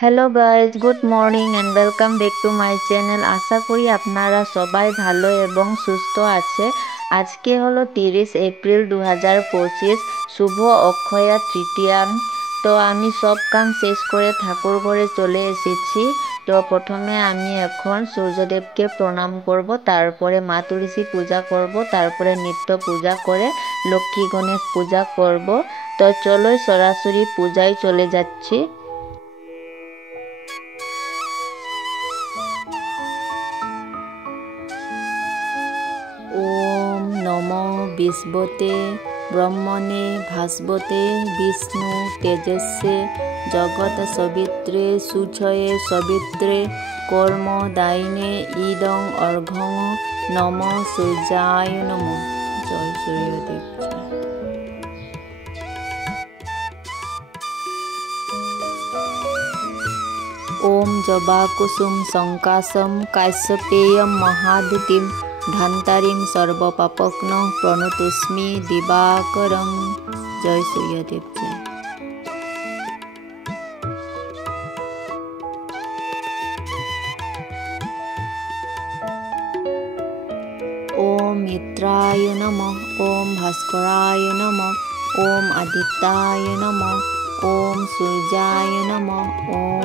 Hello guys, good morning and welcome back to my channel. আশা করি আপনারা সবাই ভালো এবং সুস্থ আছে। আজকে হলো 30 এপ্রিল 2025, শুভ অক্ষয়া তৃতীয়া। তো আমি সব কাম শেষ করে ঠাকুর ঘরে চলে এসেছি। তো প্রথমে আমি এখন সূর্যদেবকে প্রণাম করব, তারপরে মা তুলসী পূজা করব, তারপরে নিত্য পূজা করে লক্ষ্মী গণেশ পূজা করব। তো চলো সরাসরি পূজায় চলে যাচ্ছি। ওম নমো বিষ্বতে ব্রহ্মণে ভাস্বতে বিষ্ণু তেজস্বে জগৎ সবিত্রে সুছয়ে সবিত্রে কর্ম দায়িনে ইদং অর্ঘং নম সূর্যায় নম। জয় সূর্যদেব। ওম জবা কুসুম সংকাশম কাশ্যপেয়ম মহাদুতিম ধন্তারিম সর্বপাপগ্ন প্রণতোস্মি দিবাকরং। জয় সূর্যদেব। জয়। ওম মিত্রায় নমঃ, ওম ভাস্করায় নমঃ, ওম আদিত্যায় নমঃ, ওম সূর্যায় নমঃ। ওম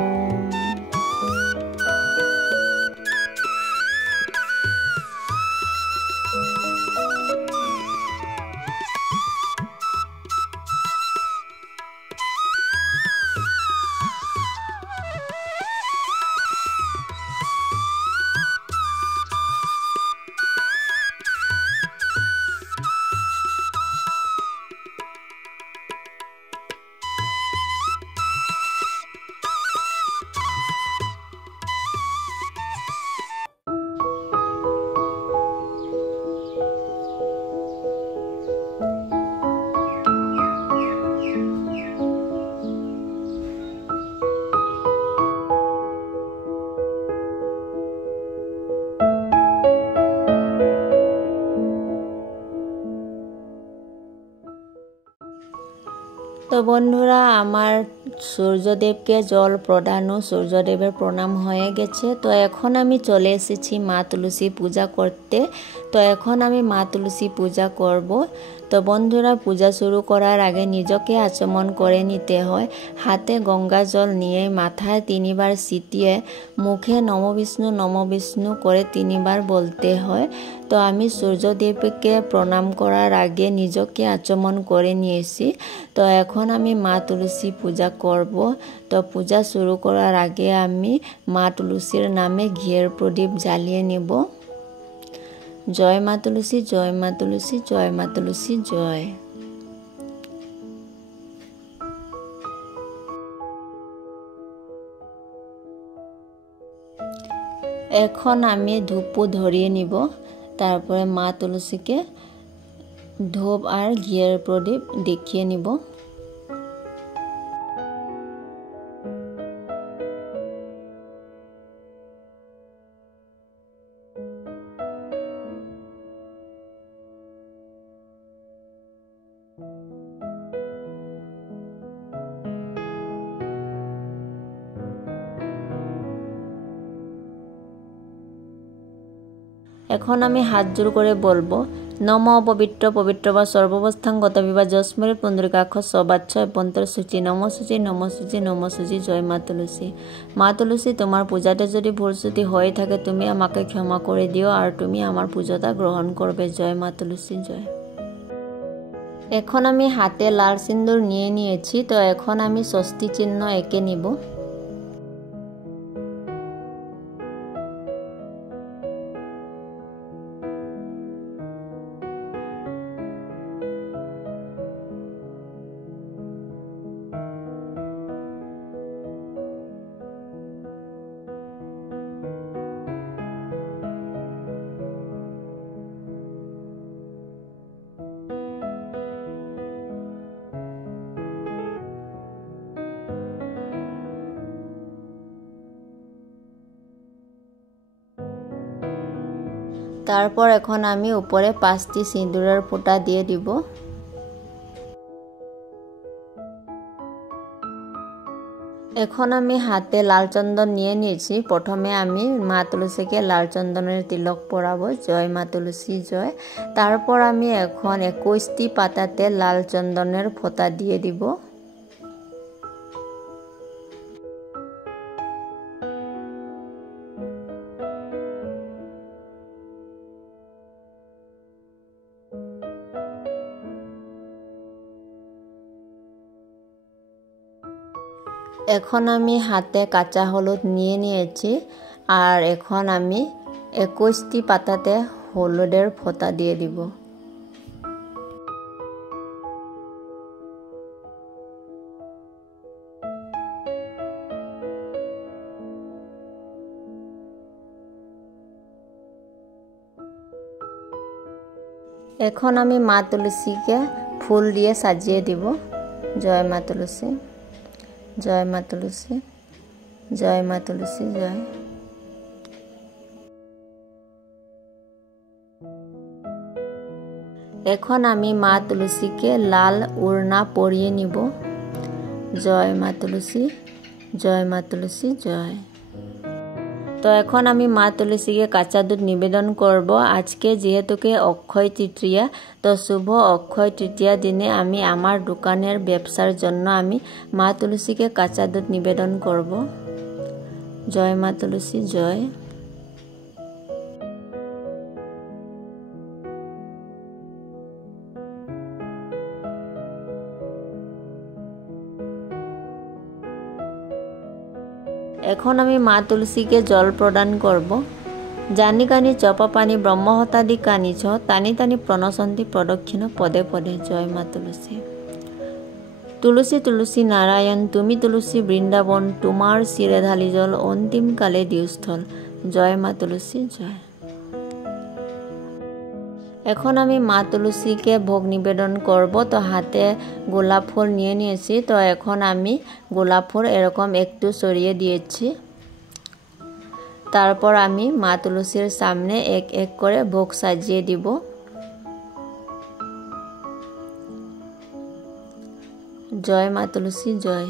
তো বন্ধুরা, আমার সূর্যদেবকে জল প্রদান ও সূর্যদেবের প্রণাম হয়ে গেছে। তো এখন আমি চলে এসেছি মা তুলসী পূজা করতে। তো এখন আমি মা তুলসী পূজা করব। তো বন্ধুরা, পূজা শুরু করার আগে নিজকে আচমন করে নিতে হয়। হাতে গঙ্গা জল নিয়ে মাথায় 3 বার ছিটিয়ে মুখে নম বিষ্ণু করে 3 বার বলতে হয়। তো আমি সূর্যদেবকে প্রণাম করার আগে নিজকে আচমন করে নিয়েছি। তো এখন আমি মা তুলসী পূজা করব। তো পূজা শুরু করার আগে আমি মা তুলসীর নামে ঘিয়ের প্রদীপ জ্বালিয়ে নেব। জয় মা তুলসী, জয় মা তুলসী, জয় মা তুলসী, জয়। এখন আমি ধূপ ধরিয়ে নিব। তারপরে মা তুলসীকে ধূপ আর ঘিয়ের প্রদীপ দেখিয়ে নিব। এখন আমি হাত জোর করে বলবো, নম পবিত্র পবিত্র বা সর্বাবস্থান গত বিবাহ জসমরে পুণ্ডরিকাক্ষ সবাচ্ছ অভ্যন্তর সূচি নম সূচি নম সূচি নম সূচি। জয় মা তুলসী। মা তুলসী, তোমার পূজাটা যদি ভুলশ্রুতি হয়ে থাকে তুমি আমাকে ক্ষমা করে দিও আর তুমি আমার পূজাটা গ্রহণ করবে। জয় মা তুলসী, জয়। এখন আমি হাতে লাল সিন্দুর নিয়ে নিয়েছি। তো এখন আমি স্বস্তি চিহ্ন এঁকে নিব। তারপর এখন আমি উপরে 5টি সিঁদুরের ফোঁটা দিয়ে দিব। এখন আমি হাতে লাল চন্দন নিয়ে নিয়েছি। প্রথমে আমি মা তুলসীকে লাল চন্দনের তিলক পরাবো, জয় মা তুলসী জয়। তারপর আমি এখন 21টি পাতাতে লাল চন্দনের ফোঁটা দিয়ে দিব। এখন আমি হাতে কাঁচা হলুদ নিয়ে নিয়েছি, আর এখন আমি 21টি পাতাতে হলুদের ফোঁটা দিয়ে দিব। এখন আমি মা তুলসীকে ফুল দিয়ে সাজিয়ে দিব। জয় মা তুলসী, জয় মা তুলসী, জয় মা তুলসী জয়। এখন আমি মা তুলসীকে লাল ওড়না পরিয়ে নিব। জয় মা তুলসী, জয় মা তুলসী জয়। তো এখন আমি মা তুলসীকে কাঁচা দুধ নিবেদন করব। আজকে যেহেতুকে অক্ষয় তৃতীয়া, তো শুভ অক্ষয় তৃতীয়া দিনে আমি আমার দোকানের ব্যবসার জন্য আমি মা তুলসীকে কাঁচা দুধ নিবেদন করব। জয় মা তুলসী জয়। এখন আমি মা তুলসীকে জল প্রদান করব। জানি কানি চপা পানি ব্রহ্মহতাদি কানি ছ তানি তানি প্রণশন্তি প্রদক্ষিণ পদে পদে। জয় মা তুলসী। তুলসী তুলসী নারায়ণ, তুমি তুলসী বৃন্দাবন, তোমার শিরে ঢালি জল অন্তিম কালে দিউস্থল। জয় মা তুলসী জয়। এখন আমি মা তুলসীকে ভোগ নিবেদন করব। তো হাতে গোলাপ ফুল নিয়ে নিয়েছি। তো এখন আমি গোলাপ ফুল এরকম একটু সরিয়ে দিয়েছি। তারপর আমি মা তুলসীর সামনে এক এক করে ভোগ সাজিয়ে দিব। জয় মা তুলসী জয়।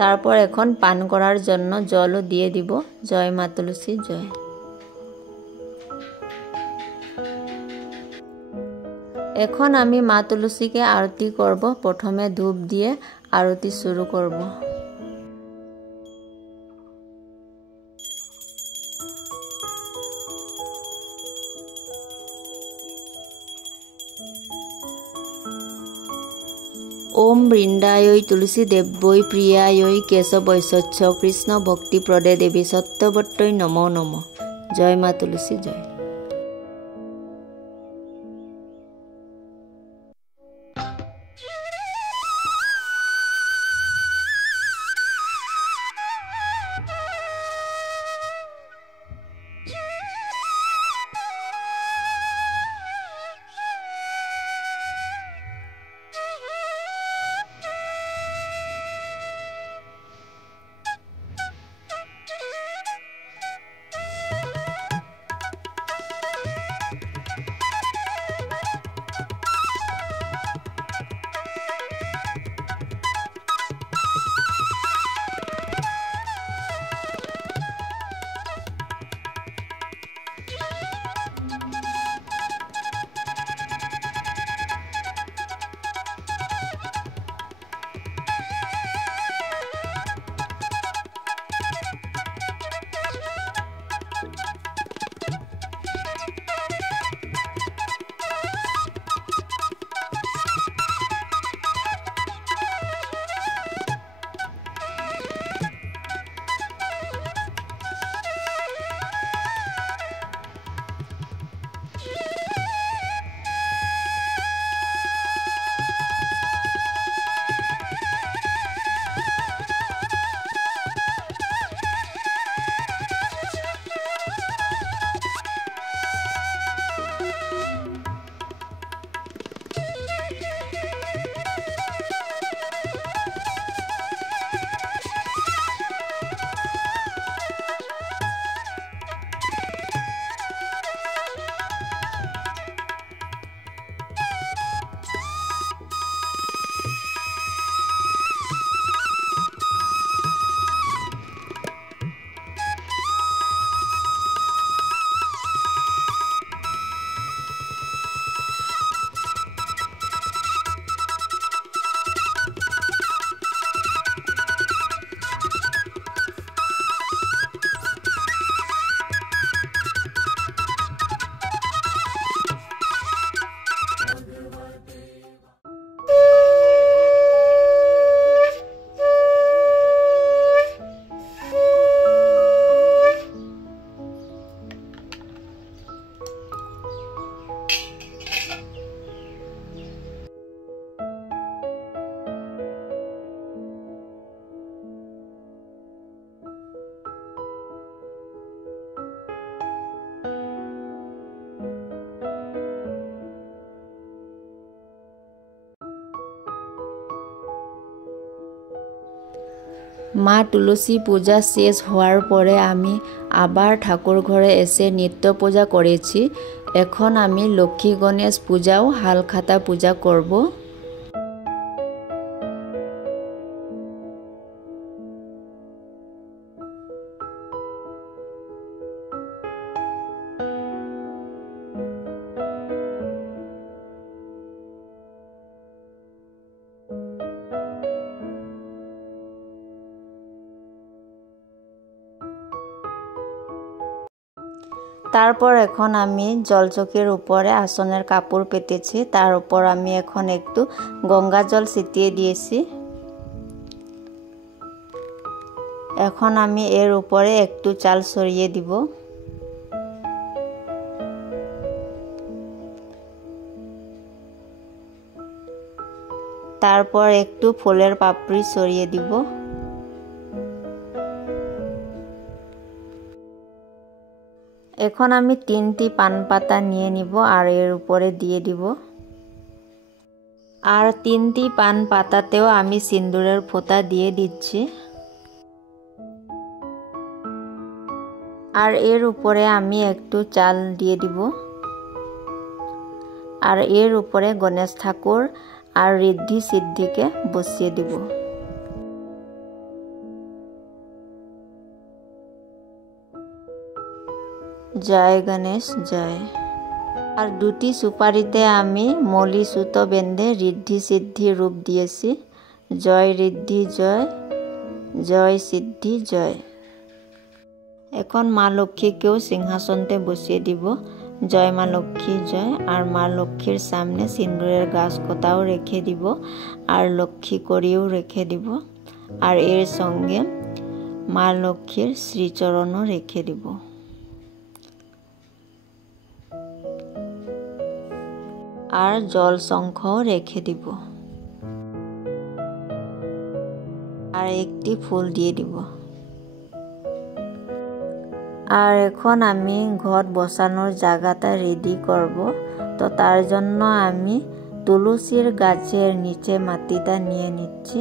তারপর এখন পান করার জন্য জলও দিয়ে দিব। জয় মা তুলসী জয়। এখন আমি মা তুলসীকে আরতি করব। প্রথমে ধূপ দিয়ে আরতি শুরু করব। ওম বৃন্দায়ৈ তুলসী দেব্যৈ প্রিয়ায়ৈ কেশবৈশ্বচ্ছ কৃষ্ণ ভক্তি প্রদে দেবী সত্যবত্যৈ নমো নমঃ। জয় মা তুলসী জয়। মা তুলসী পূজা শেষ হওয়ার পরে আমি আবার ঠাকুর ঘরে এসে নিত্য পূজা করেছি। এখন আমি লক্ষ্মী গণেশ পূজাও হালখাতা পূজা করব। তারপর এখন আমি জলচকির উপরে আসনের কাপড় পেতেছি, তার উপর আমি এখন একটু গঙ্গা জল ছিটিয়ে দিয়েছি। এখন আমি এর উপরে একটু চাল ছড়িয়ে দিব। তারপর একটু ফুলের পাপড়ি ছড়িয়ে দিব। এখন আমি 3টি পান পাতা নিয়ে নিব আর এর উপরে দিয়ে দিব। আর 3টি পান পাতাতেও আমি সিন্দুরের ফোঁটা দিয়ে দিচ্ছি। আর এর উপরে আমি একটু চাল দিয়ে দিব। আর এর উপরে গণেশ ঠাকুর আর ঋদ্ধি সিদ্ধিকে বসিয়ে দিব। জয় গণেশ জয়। আর 2টি সুপারিতে আমি মলি সুতো বেঁধে ঋদ্ধি সিদ্ধি রূপ দিয়েছি। জয় ঋদ্ধি জয়, জয় সিদ্ধি জয়। এখন মা লক্ষ্মীকেও সিংহাসনতে বসিয়ে দিব। জয় মা লক্ষ্মী জয়। আর মা লক্ষ্মীর সামনে সিন্দুরের গাছ কোথাও রেখে দিব আর লক্ষ্মী করিও রেখে দিব। আর এর সঙ্গে মা লক্ষ্মীর শ্রীচরণও রেখে দিব। আর জল শঙ্খও রেখে দিব। আর একটি ফুল দিয়ে দিব। আর এখন আমি ঘট বসানোর জায়গাটা রেডি করব। তো তার জন্য আমি তুলসীর গাছের নিচে মাটিটা নিয়ে নিচ্ছি।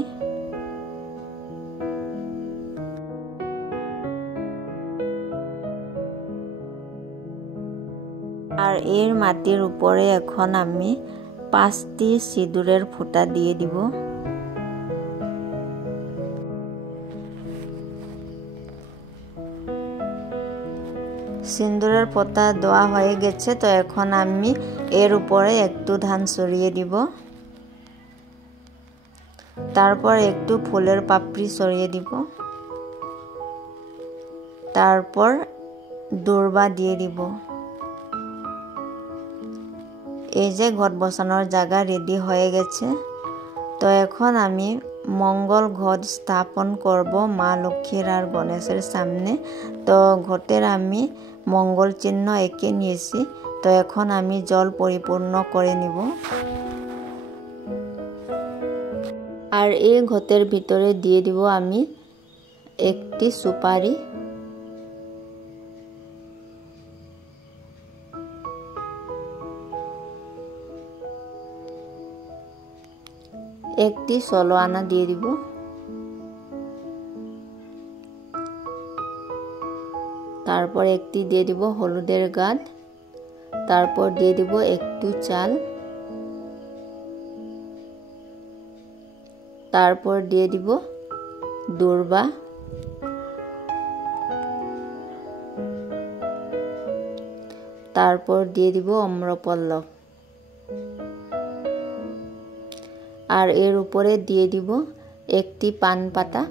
আর এর মাটির উপরে এখন আমি 5টি সিঁদুরের ফোঁটা দিয়ে দিব। সিঁদুরের ফোঁটা দেওয়া হয়ে গেছে। তো এখন আমি এর উপরে একটু ধান ছড়িয়ে দিব। তারপর একটু ফুলের পাপড়ি ছড়িয়ে দিব। তারপর দূর্বা দিয়ে দিব। এই যে ঘট বসানোর জায়গা রেডি হয়ে গেছে। তো এখন আমি মঙ্গল ঘট স্থাপন করব মা লক্ষ্মীর আর গণেশের সামনে। তো ঘটের আমি মঙ্গল চিহ্ন এঁকে নিয়েছি। তো এখন আমি জল পরিপূর্ণ করে নিব। আর এই ঘটের ভিতরে দিয়ে দিব আমি একটি সুপারি, একটি 16 আনা দিয়ে দিব। তারপর একটি দিয়ে দিব হলুদের গাঁট। তারপর দিয়ে দিব একটু চাল। তারপর দিয়ে দিব দূর্বা। তারপর দিয়ে দিব অম্রপল্লব। আর এর উপরে দিয়ে দিব একটি পান পাতা।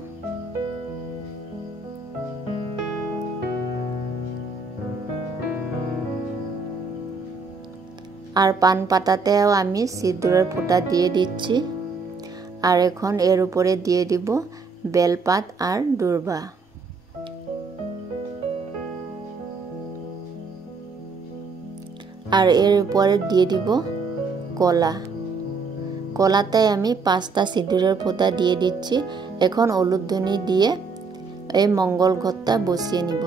আর পান পাতাতেও আমি সিঁদুরের ফোঁটা দিয়ে দিচ্ছি। আর এখন এর উপরে দিয়ে দিব বেলপাত আর দূর্বা। আর এর উপরে দিয়ে দিব কলা। কলাতে আমি 5টা সিঁদুরের ফোঁটা দিয়ে দিচ্ছি। এখন উলুধ্বনি দিয়ে এই মঙ্গল ঘটটা বসিয়ে নিব।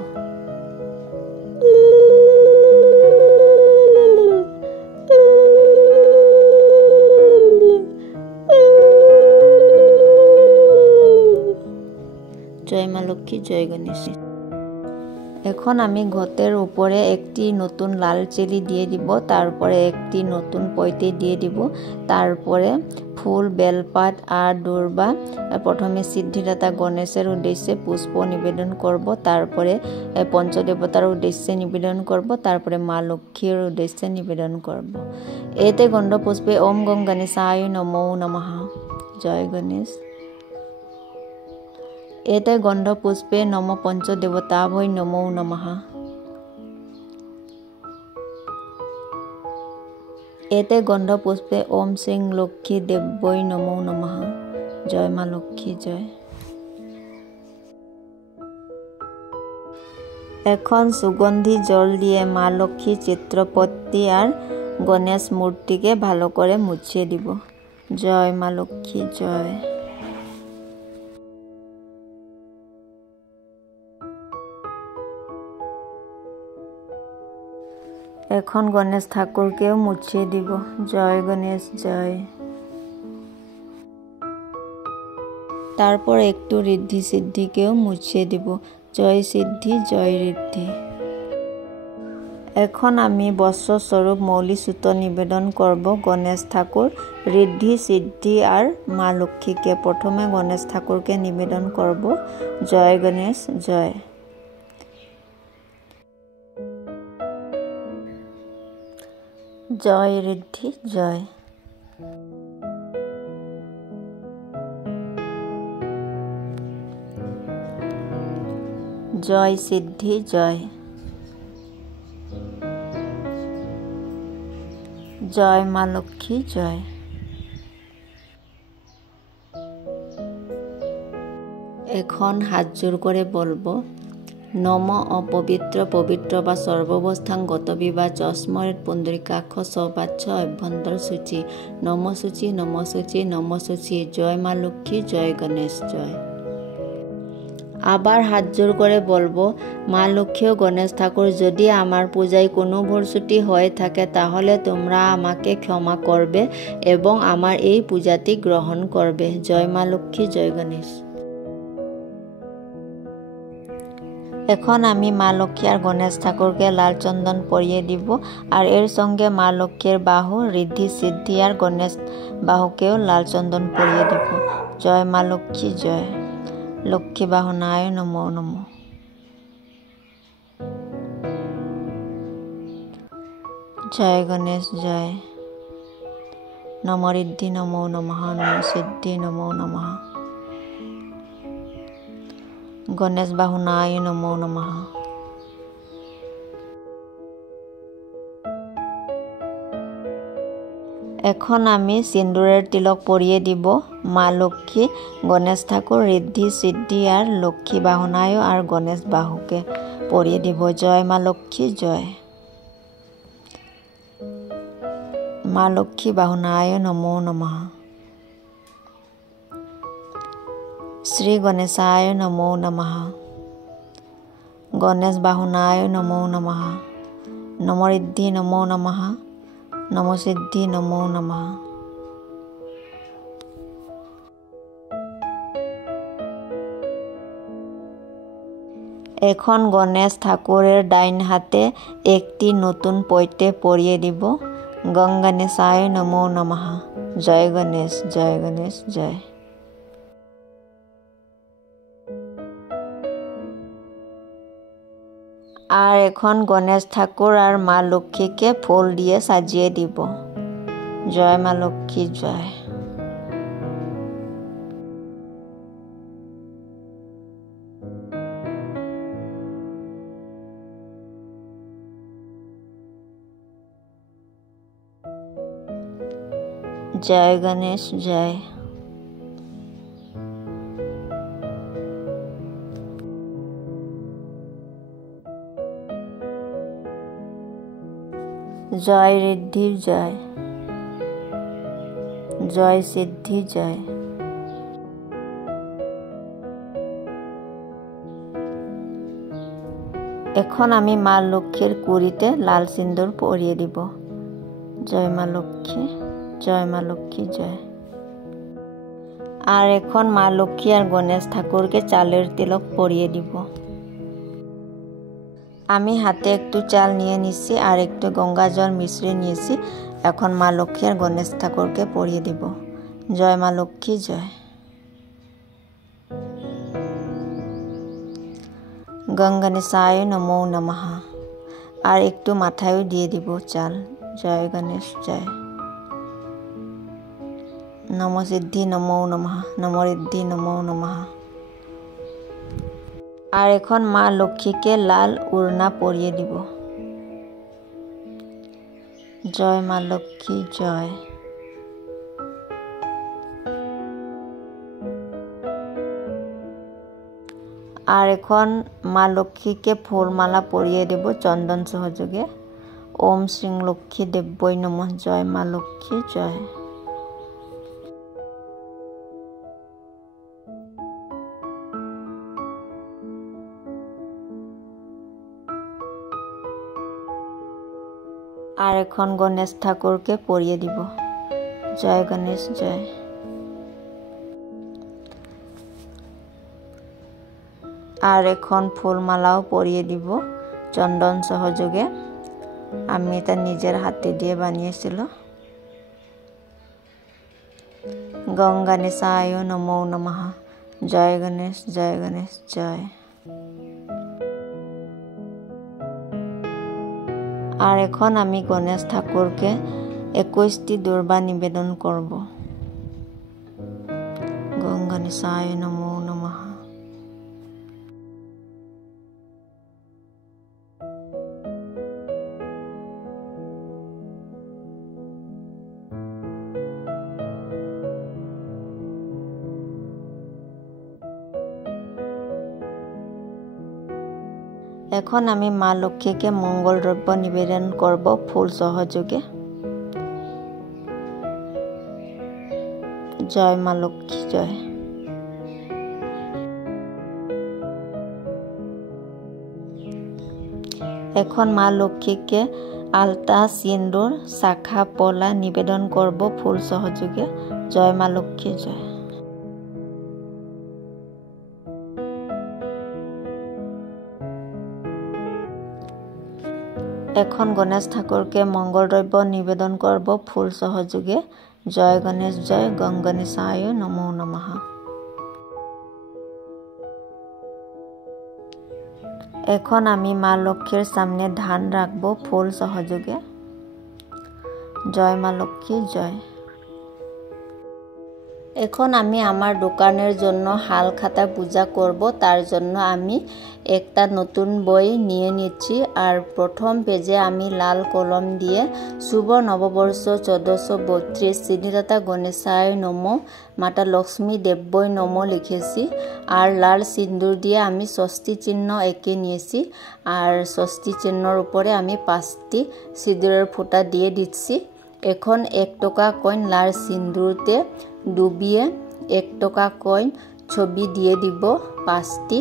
জয় মা লক্ষ্মী, জয় গণেশ। এখন আমি ঘটের উপরে একটি নতুন লাল চেলি দিয়ে দিব, তারপরে একটি নতুন পৈতে দিয়ে দিব, তারপরে ফুল, বেলপাত আর দুর্বা। প্রথমে সিদ্ধিদাতা গণেশের উদ্দেশ্যে পুষ্প নিবেদন করব, তারপরে পঞ্চদেবতার উদ্দেশ্যে নিবেদন করব, তারপরে মা লক্ষ্মীর উদ্দেশ্যে নিবেদন করব। এতে গন্ধ পুষ্পে ওম গং গণেশায় নমো নমঃ, জয় গণেশ। এতে গন্ধ পুষ্পে নম পঞ্চদেবতাভৈ নমো নমঃ। এতে গন্ধ পুষ্পে ওম শ্রী লক্ষ্মী দেব্যৈ নমো নমঃ, জয় মা লক্ষ্মী, জয়। এখন সুগন্ধি জল দিয়ে মা লক্ষ্মী চিত্রপতি আর গণেশ মূর্তিকে ভালো করে মুছিয়ে দিব। জয় মা লক্ষ্মী, জয়। এখন গণেশ ঠাকুরকেও মুছিয়ে দিব। জয় গণেশ, জয়। তারপর একটু ঋদ্ধি সিদ্ধিকেও মুছিয়ে দিব। জয় সিদ্ধি, জয় ঋদ্ধি। এখন আমি বস্ত্রস্বরূপ মৌলি সুতো নিবেদন করব গণেশ ঠাকুর, ঋদ্ধি, সিদ্ধি আর মা লক্ষ্মীকে। প্রথমে গণেশ ঠাকুরকে নিবেদন করব। জয় গণেশ, জয়। জয় ঋদ্ধি, জয়। জয় সিদ্ধি, জয়। জয় মা লক্ষ্মী, জয়। এখন হাত জোর করে বলবো, নম অপবিত্র পবিত্র বা সর্বাবস্থাং গতবিবা চস্মরেত পুণ্ডরিকাক্ষ সৌবাচ্য অভ্যন্তর সূচি, নম সূচি, নম সূচি, নম সূচি। জয় মা লক্ষ্মী, জয় গণেশ, জয়। আবার হাত জোর করে বলবো, মা লক্ষ্মী ও গণেশ ঠাকুর, যদি আমার পূজায় কোনো ভুলত্রুটি হয়ে থাকে তাহলে তোমরা আমাকে ক্ষমা করবে এবং আমার এই পূজাটি গ্রহণ করবে। জয় মা লক্ষ্মী, জয় গণেশ। এখন আমি মা লক্ষ্মী আর গণেশ ঠাকুরকে লাল চন্দন পরিয়ে দিব, আর এর সঙ্গে মা লক্ষ্মীর বাহু, ঋদ্ধি, সিদ্ধি আর গণেশ বাহুকেও লাল চন্দন পরিয়ে দিব। জয় মা লক্ষ্মী, জয়। লক্ষ্মী বাহনায় নমো নমঃ। জয় গণেশ, জয়। নম ঋদ্ধি নমো নমঃ, নম সিদ্ধি নমো নমঃ। গণেশ বাহনায় নমো নমঃ। এখন আমি সিন্দুরের তিলক পরিয়ে দিব মা লক্ষ্মী, গণেশ ঠাকুর, ঋদ্ধি, সিদ্ধি আর লক্ষ্মী বাহনায় আর গণেশ বাহুকে পরিয়ে দিব। জয় মা লক্ষ্মী, জয়। মা লক্ষ্মী বাহনায় নমো নমঃ। শ্রী গণেশায় নমো নমঃ। গণেশ বাহনায় নমো নমঃ। নম ঋদ্ধি নমো নমঃ। নম সিদ্ধি নমো নমঃ। এখন গণেশ ঠাকুরের ডাইন হাতে একটি নতুন পৈতে পরিয়ে দিব। গং গণেশায় নমো নমঃ। জয় গণেশ, জয় গণেশ, জয়। আর এখন গণেশ ঠাকুর আর মা লক্ষ্মীকে ফুল দিয়ে সাজিয়ে দিব। জয় মা লক্ষ্মী, জয়। জয় গণেশ, জয়। জয় ঋদ্ধি, জয়। জয় সিদ্ধি, জয়। এখন আমি মা লক্ষ্মীর কুড়িতে লাল সিন্দুর পরিয়ে দিব। জয় মা লক্ষ্মী, জয় মা লক্ষ্মী, জয়। আর এখন মা লক্ষ্মী আর গণেশ ঠাকুরকে চালের তিলক পরিয়ে দিব। আমি হাতে একটু চাল নিয়ে নিছি আর একটু গঙ্গা জল মিশ্রিয়ে নিয়েছি। এখন মা লক্ষ্মী আর গণেশ ঠাকুরকে পরিয়ে দিব। জয় মা লক্ষ্মী জয়। গঙ্গণেশায় নমো নমঃ। আর একটু মাথায়ও দিয়ে দিব চাল। জয় গণেশ জয়। নম সিদ্ধি নমো নমঃ। নম ঋদ্ধি নমো নমঃ। আর এখন মা লক্ষ্মীকে লাল ওড়না পরিয়ে দিব। জয় মা লক্ষ্মী জয়। আর এখন মা লক্ষ্মীকে ফুলমালা পরিয়ে দেব চন্দন সহযোগে। ওম শ্রী লক্ষ্মী দেব্যই নমঃ। জয় মা লক্ষ্মী জয়। আর এখন গণেশ ঠাকুরকে পরিয়ে দিব। জয় গণেশ জয়। আর এখন ফুলমালাও পরিয়ে দিব চন্দন সহযোগে। আমি এটা নিজের হাতে দিয়ে বানিয়েছিল। গঙ্গণেশায় নমো নমঃ। জয় গণেশ জয় গণেশ জয়। আর এখন আমি গণেশ ঠাকুরকে 21টি দুর্বা নিবেদন করব। গঙ্গণেশায় নমো নমঃ। এখন আমি মা লক্ষ্মীকে মঙ্গল দ্রব্য নিবেদন করব ফুল সহযোগে। জয় মা লক্ষ্মী জয়। এখন মা লক্ষ্মীকে আলতা সিন্দুর শাখা পলা নিবেদন করব ফুল সহযোগে। জয় মা লক্ষ্মী জয়। এখন গণেশ ঠাকুরকে মঙ্গল দ্রব্য নিবেদন করব ফুল সহযোগে। জয় গণেশ জয়। গঙ্গণেশায় নমো নমঃ। এখন আমি মা লক্ষ্মীর সামনে ধান রাখবো ফুল সহযোগে। জয় মা লক্ষ্মী জয়। এখন আমি আমার দোকানের জন্য হাল খাতা পূজা করব। তার জন্য আমি একটা নতুন বই নিয়ে নিচ্ছি। আর প্রথম পেজে আমি লাল কলম দিয়ে শুভ নববর্ষ 1432 সিদ্ধিদাতা গণেশায় নমঃ মাতা লক্ষ্মী দেব্যই নমঃ লিখেছি। আর লাল সিন্দুর দিয়ে আমি ষষ্ঠী চিহ্ন এঁকে নিয়েছি। আর ষষ্ঠী চিহ্নর উপরে আমি 5টি সিঁদুরের ফোঁটা দিয়ে দিচ্ছি। এখন 1 টাকা কয়েন লাল সিন্দুরতে ডুবিয়ে 1 টাকা কয়েন ছবি দিয়ে দিব 5টি।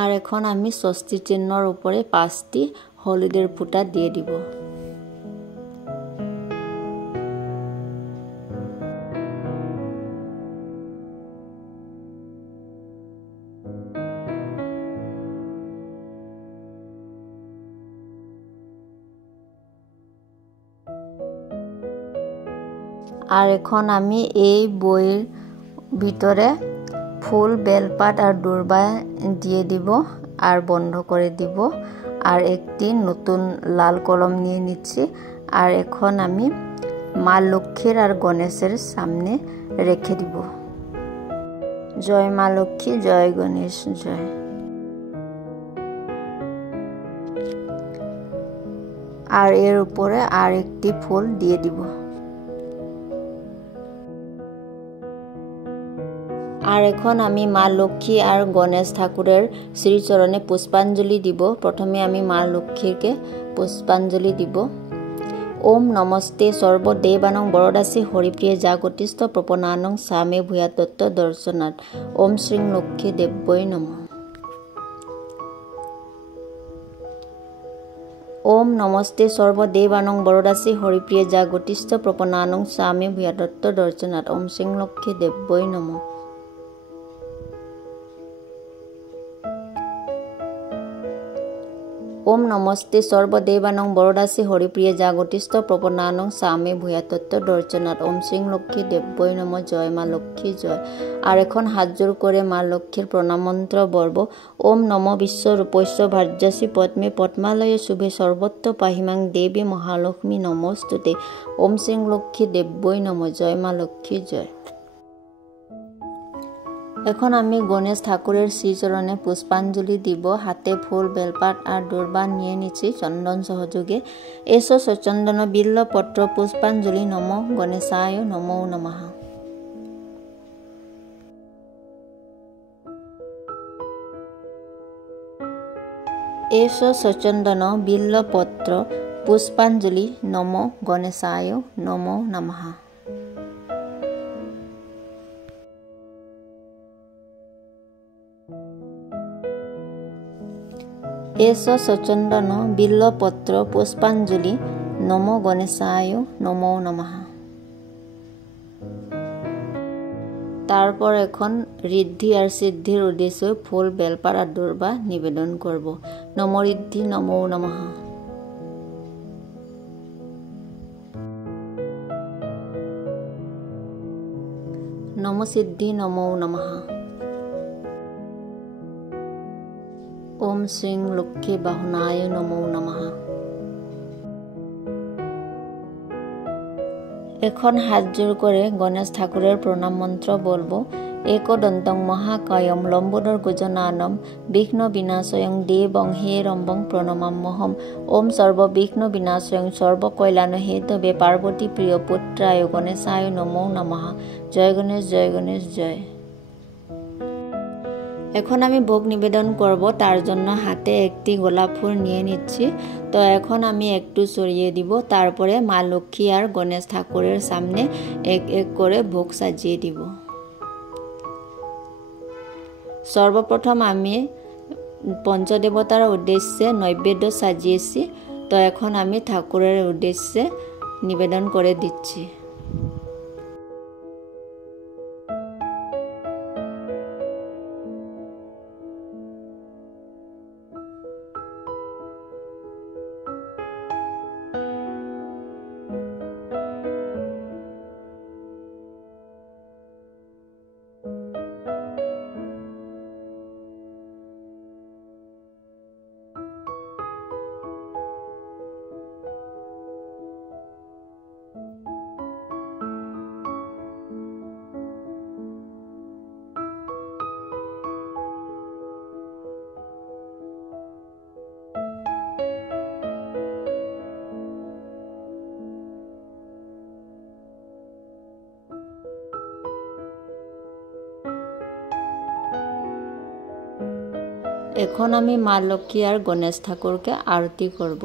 আর এখন আমি ষষ্ঠী চিহ্নর উপরে 5টি হলুদের ফোঁটা দিয়ে দিব। আর এখন আমি এই বইয়ের ভিতরে ফুল বেলপাত আর দুর্বা দিয়ে দিব আর বন্ধ করে দিব। আর একটি নতুন লাল কলম নিয়ে নিচ্ছি। আর এখন আমি মা লক্ষ্মীর আর গণেশের সামনে রেখে দিব। জয় মা লক্ষ্মী জয় গণেশ জয়। আর এর উপরে আর একটি ফুল দিয়ে দিব। আর এখন আমি মা লক্ষ্মী আর গণেশ ঠাকুরের শ্রীচরণে পুষ্পাঞ্জলি দিব। প্রথমে আমি মা লক্ষ্মীকে পুষ্পাঞ্জলি দিব। ওম নমস্তে সর্বদেবানং বরদাসী হরিপ্রিয়ে জাগতিস্থ প্রপনানং সামে ভূয়াতত্ত্ব দর্শনাথ। ওম শ্রী লক্ষ্মী দেব্যই নমঃ। ওম নমস্তে সর্বদেবানং বরদাসী হরিপ্রিয়ে জাগতিস্থ প্রপনানং সামে ভূয়াতত্ত্ব দর্শনাথ। ওম শ্রী লক্ষ্মী দেব্যই নমঃ। ওম নমস্তে সর্বদেবানং বরদাসী হরিপ্রিয়ে জাগতিস্থ প্রপনানং সামে ভূয়াতত্ত্ব দর্শনাথ। ওম শ্রী লক্ষ্মী দেব্যই নমঃ। জয় মা লক্ষ্মী জয়। আর এখন হাত জোর করে মা লক্ষ্মীর প্রণাম মন্ত্র বলব। ওম নম বিশ্বরূপস্য ভার্যাসী পদ্মে পদ্মালয়ে শুভে সর্বত্র পাহিমাং দেবী মহালক্ষ্মী নমস্তুতে। ওম শ্রী লক্ষ্মী দেব্যই নমঃ। জয় মা লক্ষ্মী জয়। এখন আমি গণেশ ঠাকুরের শ্রীচরণে পুষ্পাঞ্জলি দিব। হাতে ফুল বেলপাত আর দুর্বা নিয়ে নিচ্ছি চন্দন সহযোগে। এসো সচন্দন বিল্ল পত্র পুষ্পাঞ্জলি নম গণেশায় নমো নমঃ। এসো সচন্দন বিল্ল পত্র পুষ্পাঞ্জলি নম গণেশায় নমো নমঃ। এসো সচন্দন বিল্লপত্র পুষ্পাঞ্জলি নমো গণেশায় নমো নমঃ। তারপর এখন ঋদ্ধি আর সিদ্ধির উদ্দেশ্যে ফুল বেলপাত আর দুর্বা নিবেদন করব। নম ঋদ্ধি নমো নমঃ। নম সিদ্ধি নমো নমঃ। ওম শ্রী লক্ষ্মী বাহনায় নমো নমঃ। এখন হাত জোর করে গণেশ ঠাকুরের প্রণাম মন্ত্র বলবো। একদন্তং মহাকায়ম লম্বোদর গজনানম বিঘ্ন বিনাশয়ং দেবং হে রম্বং প্রণমাম্যহম। ওম সর্ববিঘ্ন বিনাশয়ং সর্বকল্যাণ হেতবে পার্বতী প্রিয় পুত্রায় গণেশায় নমো নমঃ। জয় গণেশ জয় গণেশ জয়। এখন আমি ভোগ নিবেদন করব। তার জন্য হাতে একটি গোলাপ ফুল নিয়ে নিচ্ছি। তো এখন আমি একটু ছড়িয়ে দিব। তারপরে মা লক্ষ্মী আর গণেশ ঠাকুরের সামনে এক এক করে ভোগ সাজিয়ে দিব। সর্বপ্রথম আমি পঞ্চদেবতার উদ্দেশ্যে নৈবেদ্য সাজিয়েছি। তো এখন আমি ঠাকুরের উদ্দেশ্যে নিবেদন করে দিচ্ছি। এখন আমি মা লক্ষ্মী আর গণেশ ঠাকুরকে আরতি করব।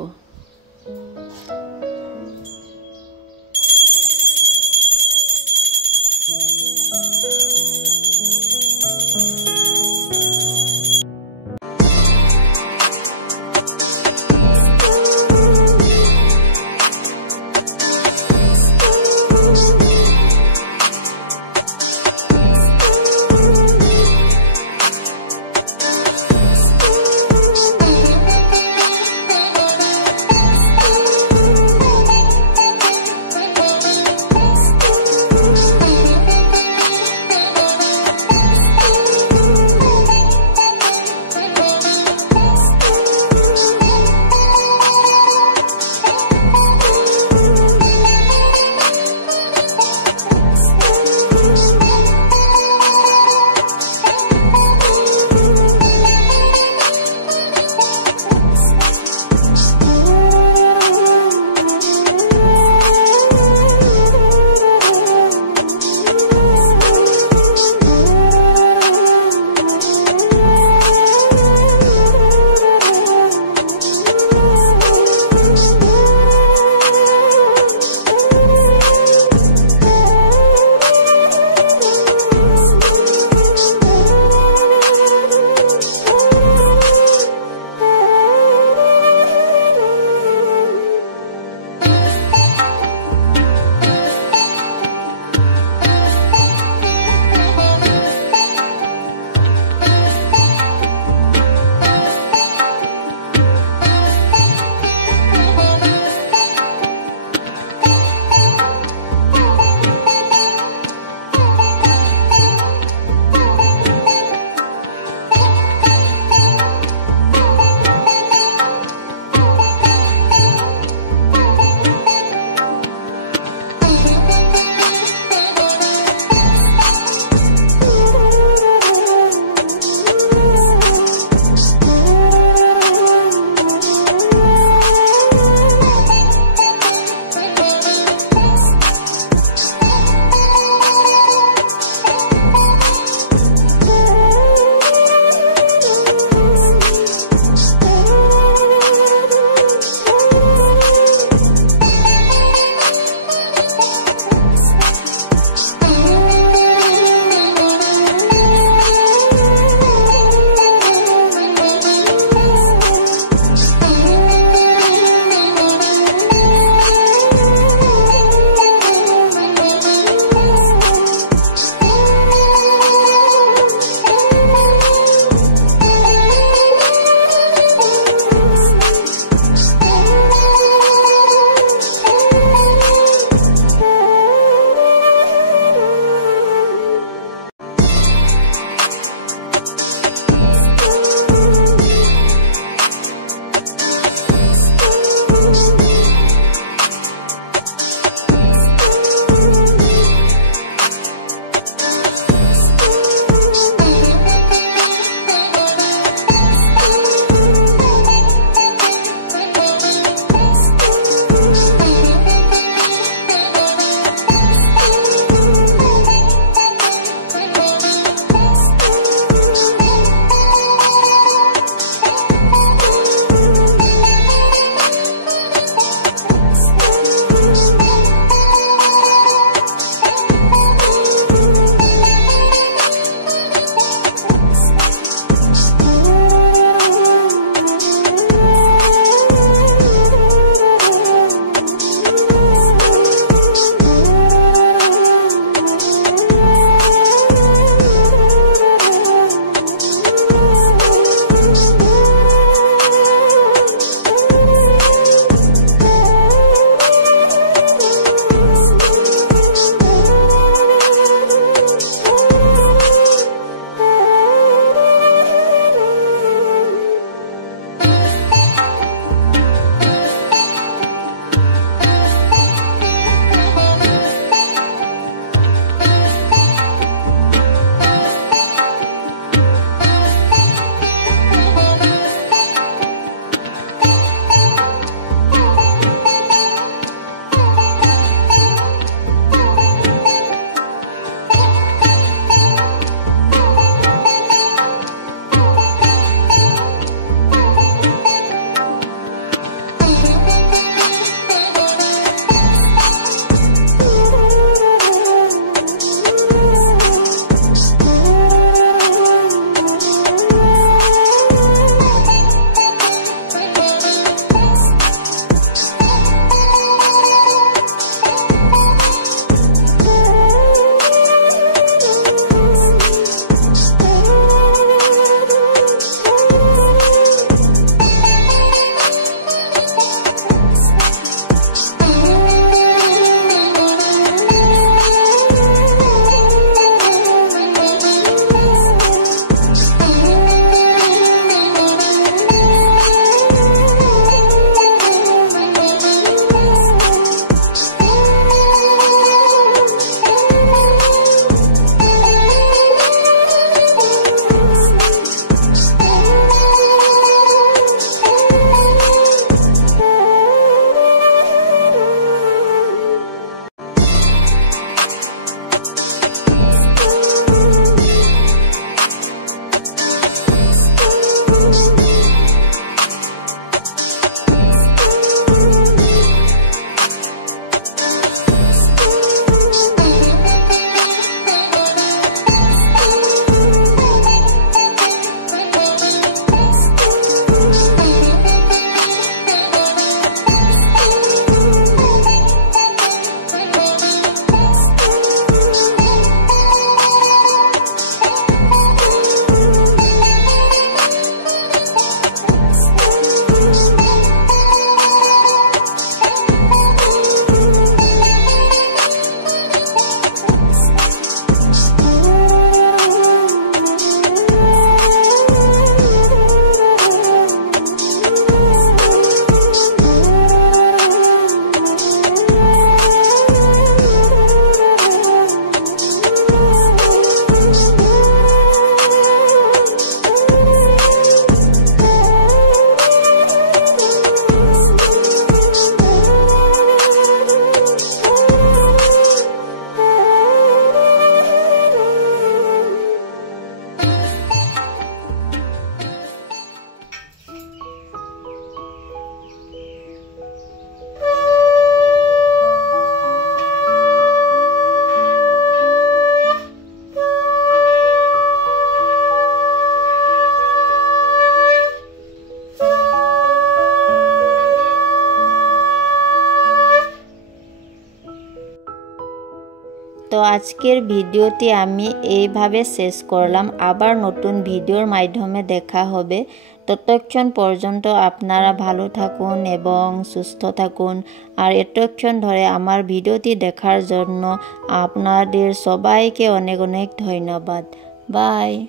আজকের ভিডিওটি আমি এইভাবে শেষ করলাম। আবার নতুন ভিডিওর মাধ্যমে দেখা হবে। ততক্ষণ পর্যন্ত আপনারা ভালো থাকুন এবং সুস্থ থাকুন। আর এতক্ষণ ধরে আমার ভিডিওটি দেখার জন্য আপনাদের সবাইকে অনেক অনেক ধন্যবাদ। বাই।